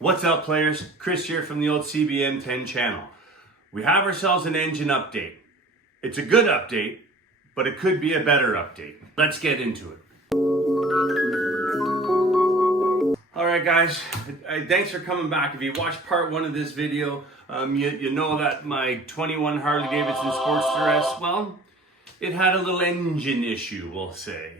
What's up, players? Chris here from the old CBM 10 channel. We have ourselves an engine update. It's a good update, but it could be a better update. Let's get into it. All right, guys, thanks for coming back. If you watched part one of this video, you know that my 21 Harley Davidson Sportster S, well, it had a little engine issue, we'll say.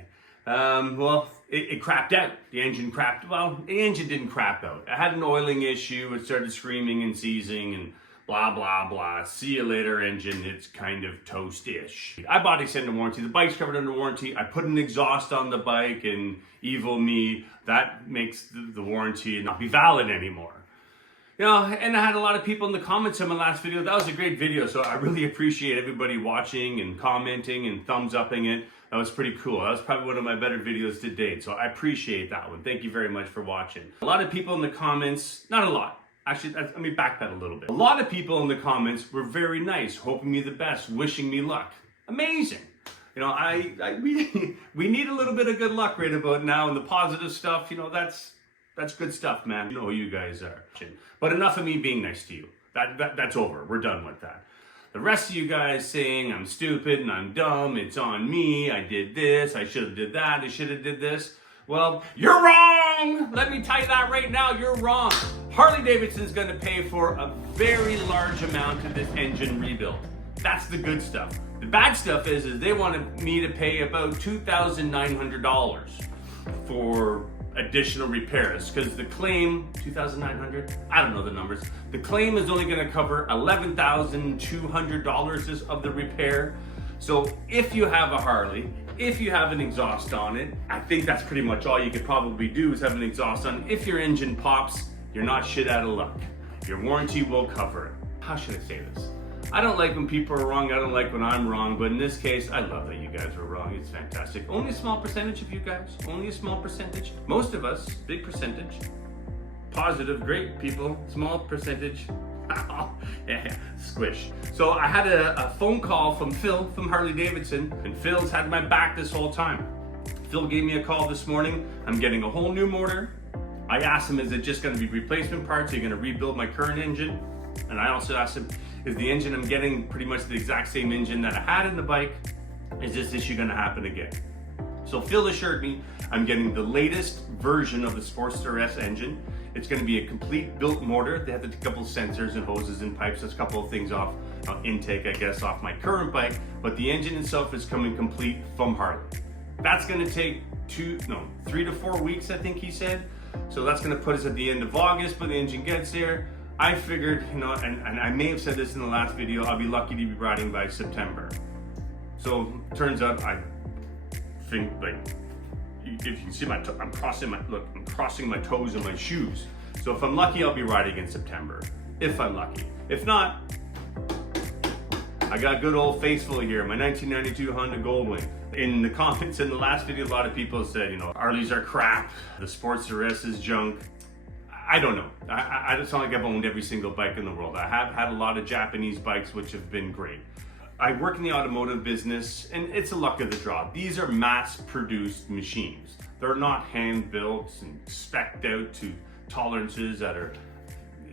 It crapped out. The engine crapped. Well, the engine didn't crap out. I had an oiling issue. It started screaming and seizing and blah, blah, blah. See you later, engine. It's kind of toast-ish. I bought extended warranty. The bike's covered under warranty. I put an exhaust on the bike, and evil me, that makes the warranty not be valid anymore. You know, and I had a lot of people in the comments on my last video. That was a great video, so I really appreciate everybody watching and commenting and thumbs-upping it. That was pretty cool. That was probably one of my better videos to date, so I appreciate that one. Thank you very much for watching. A lot of people in the comments, not a lot. Actually, let me back that a little bit. A lot of people in the comments were very nice, hoping me the best, wishing me luck. Amazing. You know, we need a little bit of good luck right about now, and the positive stuff, you know, that's good stuff, man. You know who you guys are. But enough of me being nice to you. That's over. We're done with that. The rest of you guys saying I'm stupid and I'm dumb, it's on me, I did this, I should have did that, I should have did this. Well, you're wrong! Let me tell you that right now, you're wrong. Harley Davidson's gonna pay for a very large amount of this engine rebuild. That's the good stuff. The bad stuff is they wanted me to pay about $2,900 for additional repairs, because the claim, 2,900, I don't know the numbers. The claim is only going to cover $11,200 of the repair. So if you have a Harley, if you have an exhaust on it, I think that's pretty much all you could probably do is have an exhaust on. If your engine pops, you're not shit out of luck. Your warranty will cover it. How should I say this? I don't like when people are wrong, I don't like when I'm wrong, but in this case, I love that you guys were wrong. It's fantastic. Only a small percentage of you guys, only a small percentage. Most of us, big percentage. Positive, great people, small percentage. Yeah, squish. So I had a phone call from Phil from Harley Davidson, and Phil's had my back this whole time. Phil gave me a call this morning. I'm getting a whole new motor. I asked him, is it just gonna be replacement parts? Are you gonna rebuild my current engine? And I also asked him, is the engine I'm getting pretty much the exact same engine that I had in the bike? Is this issue gonna happen again? So Phil assured me I'm getting the latest version of the Sportster S engine. It's gonna be a complete built motor. They have to take a couple of sensors and hoses and pipes. There's a couple of things off intake, I guess, off my current bike, but the engine itself is coming complete from Harley. That's gonna take 3 to 4 weeks, I think he said. So that's gonna put us at the end of August, but the engine gets there. I figured, you know, and I may have said this in the last video, I'll be lucky to be riding by September. So turns out I think, like, if you can see I'm crossing my toes in my shoes. So if I'm lucky, I'll be riding in September. If I'm lucky. If not, I got good old faithful here, my 1992 Honda Goldwing. In the comments in the last video, a lot of people said, you know, Harleys are crap, the Sportster S is junk. I don't know. It's not like I've owned every single bike in the world. I have had a lot of Japanese bikes, which have been great. I work in the automotive business, and it's a luck of the draw. These are mass-produced machines. They're not hand-built and spec'd out to tolerances that are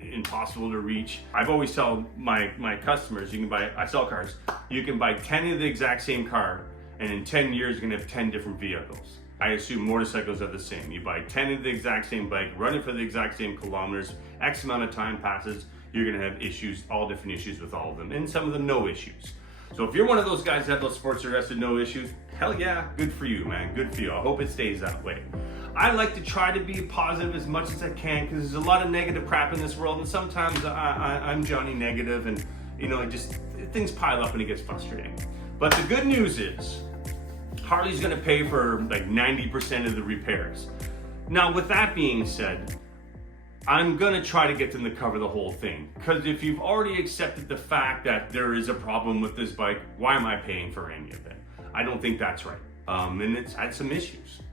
impossible to reach. I've always tell my customers, I sell cars, you can buy 10 of the exact same car, and in 10 years, you're gonna have 10 different vehicles. I assume motorcycles are the same. You buy 10 of the exact same bike, running for the exact same kilometers, X amount of time passes, you're gonna have issues, all different issues with all of them, and some of them no issues. So if you're one of those guys that have those Sportster S with no issues, hell yeah, good for you, man, good for you. I hope it stays that way. I like to try to be positive as much as I can, because there's a lot of negative crap in this world, and sometimes I'm Johnny Negative, and you know, things pile up and it gets frustrating. But the good news is, Harley's gonna pay for like 90% of the repairs. Now, with that being said, I'm gonna try to get them to cover the whole thing. Because if you've already accepted the fact that there is a problem with this bike, why am I paying for any of it? I don't think that's right. And it's had some issues.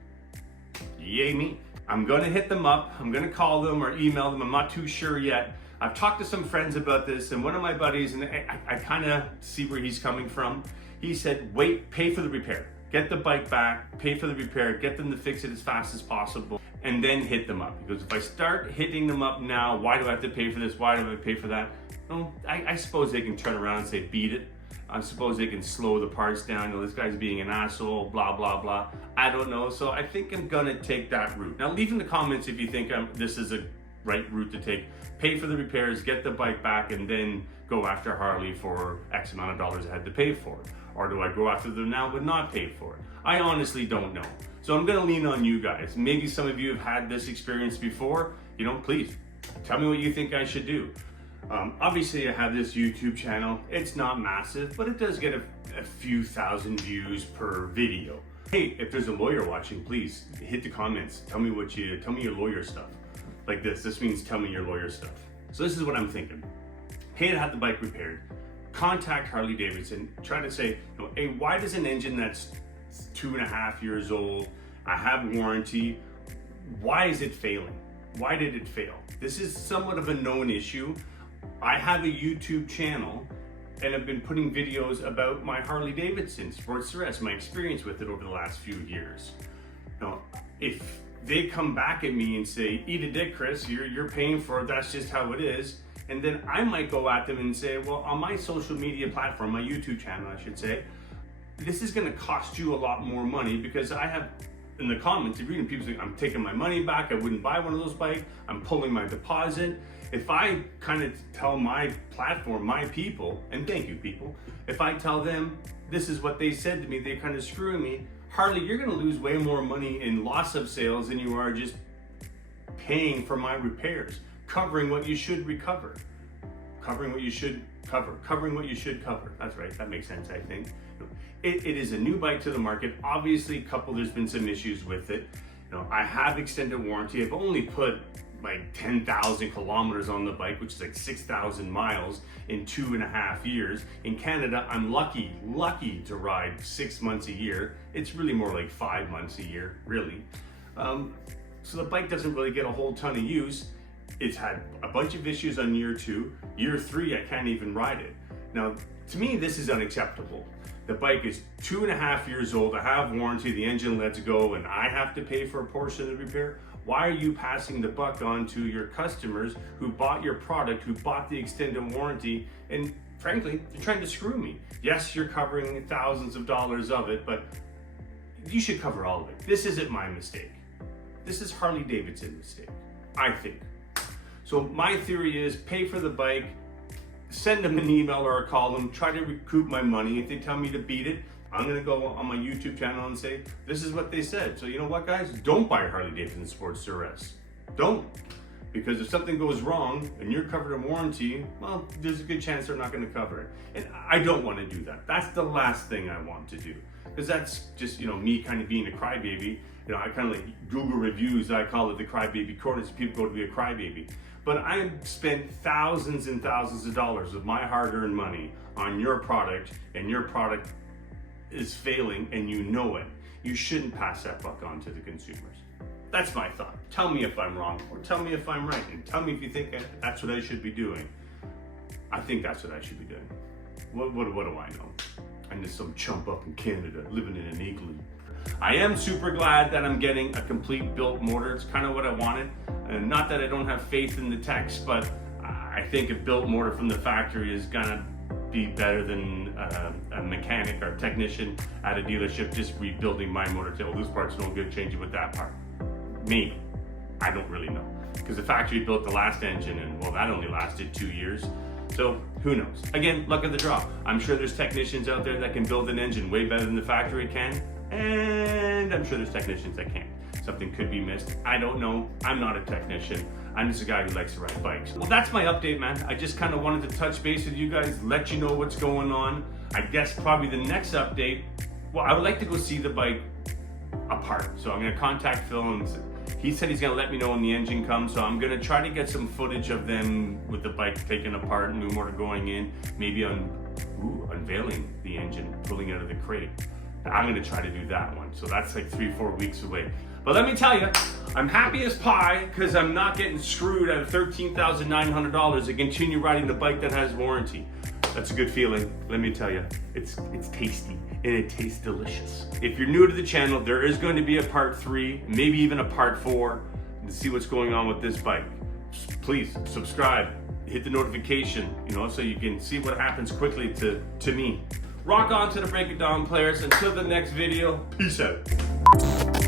Yay me. I'm gonna hit them up, I'm gonna call them or email them, I'm not too sure yet. I've talked to some friends about this, and one of my buddies, and I kinda see where he's coming from. He said, wait, pay for the repair. Get the bike back, pay for the repair, get them to fix it as fast as possible, and then hit them up. Because if I start hitting them up now, why do I have to pay for this? Why do I pay for that? Well, I suppose they can turn around and say, beat it. I suppose they can slow the parts down. You know, this guy's being an asshole, blah, blah, blah. I don't know. So I think I'm gonna take that route. Now leave in the comments if you think this is a right route to take. Pay for the repairs, get the bike back, and then go after Harley for X amount of dollars I had to pay for it. Or do I go after them now but not pay for it? I honestly don't know. So I'm gonna lean on you guys. Maybe some of you have had this experience before. You know, please tell me what you think I should do. Obviously I have this YouTube channel. It's not massive, but it does get a few thousand views per video. Hey, if there's a lawyer watching, please hit the comments. Tell me your lawyer stuff. Like this means tell me your lawyer stuff. So this is what I'm thinking. Pay to have the bike repaired. Contact Harley Davidson. Try to say, you know, hey, why does an engine that's 2.5 years old, I have warranty, why is it failing? Why did it fail? This is somewhat of a known issue. I have a YouTube channel and I've been putting videos about my Harley Davidson Sportster S, my experience with it over the last few years. Now, if they come back at me and say, eat a dick, Chris, you're paying for it, that's just how it is. And then I might go at them and say, well, on my social media platform, my YouTube channel, I should say, this is gonna cost you a lot more money because I have, in the comments, if you're reading people saying, I'm taking my money back, I wouldn't buy one of those bikes, I'm pulling my deposit. If I kind of tell my platform, my people, and thank you people, if I tell them this is what they said to me, they kind of screwing me, Harley, you're gonna lose way more money in loss of sales than you are just paying for my repairs, covering what you should recover, covering what you should cover, covering what you should cover. That's right, that makes sense, I think. It is a new bike to the market. Obviously, there's been some issues with it. You know, I have extended warranty. I've only put like 10,000 kilometers on the bike, which is like 6,000 miles in 2.5 years. In Canada, I'm lucky to ride 6 months a year. It's really more like 5 months a year, really. So the bike doesn't really get a whole ton of use. It's had a bunch of issues on year 2. Year 3, I can't even ride it. Now, to me, this is unacceptable. The bike is 2.5 years old, I have warranty, the engine lets go, and I have to pay for a portion of the repair. Why are you passing the buck on to your customers who bought your product, who bought the extended warranty, and frankly, you're trying to screw me? Yes, you're covering thousands of dollars of it, but you should cover all of it. This isn't my mistake. This is Harley Davidson's mistake, I think. So my theory is pay for the bike, send them an email or call them, try to recoup my money. If they tell me to beat it, I'm gonna go on my YouTube channel and say, this is what they said. So you know what, guys? Don't buy Harley Davidson Sportster S. Don't. Because if something goes wrong and you're covered in warranty, well, there's a good chance they're not gonna cover it. And I don't wanna do that. That's the last thing I want to do. Because that's just, you know, me kind of being a crybaby. You know, I kind of like Google reviews, I call it the crybaby corner, so people go to be a crybaby. But I spent thousands and thousands of dollars of my hard-earned money on your product, and your product is failing and you know it. You shouldn't pass that buck on to the consumers. That's my thought. Tell me if I'm wrong, or tell me if I'm right, and tell me if you think that's what I should be doing. I think that's what I should be doing. What do I know? I'm just some chump up in Canada living in an igloo. I am super glad that I'm getting a complete built motor. It's kind of what I wanted. And not that I don't have faith in the techs, but I think a built motor from the factory is gonna be better than a mechanic or technician at a dealership just rebuilding my motor. Say, oh, this part's no good, change it with that part. Maybe. I don't really know. Because the factory built the last engine and, well, that only lasted 2 years. So who knows? Again, luck of the draw. I'm sure there's technicians out there that can build an engine way better than the factory can. And I'm sure there's technicians that can't. Something could be missed. I don't know. I'm not a technician. I'm just a guy who likes to ride bikes. Well, that's my update, man. I just kind of wanted to touch base with you guys, let you know what's going on. I guess probably the next update, well, I would like to go see the bike apart. So I'm gonna contact Phil, and he said he's gonna let me know when the engine comes. So I'm gonna try to get some footage of them with the bike taken apart, new motor going in, maybe unveiling the engine, pulling it out of the crate. I'm gonna try to do that one. So that's like 3-4 weeks away. But let me tell you, I'm happy as pie because I'm not getting screwed out of $13,900 to continue riding the bike that has warranty. That's a good feeling, let me tell you. It's tasty and it tastes delicious. If you're new to the channel, there is going to be a part 3, maybe even a part 4. to see what's going on with this bike. Please subscribe, hit the notification, so you can see what happens quickly to me. Rock on to the Break It Down players. Until the next video, peace out.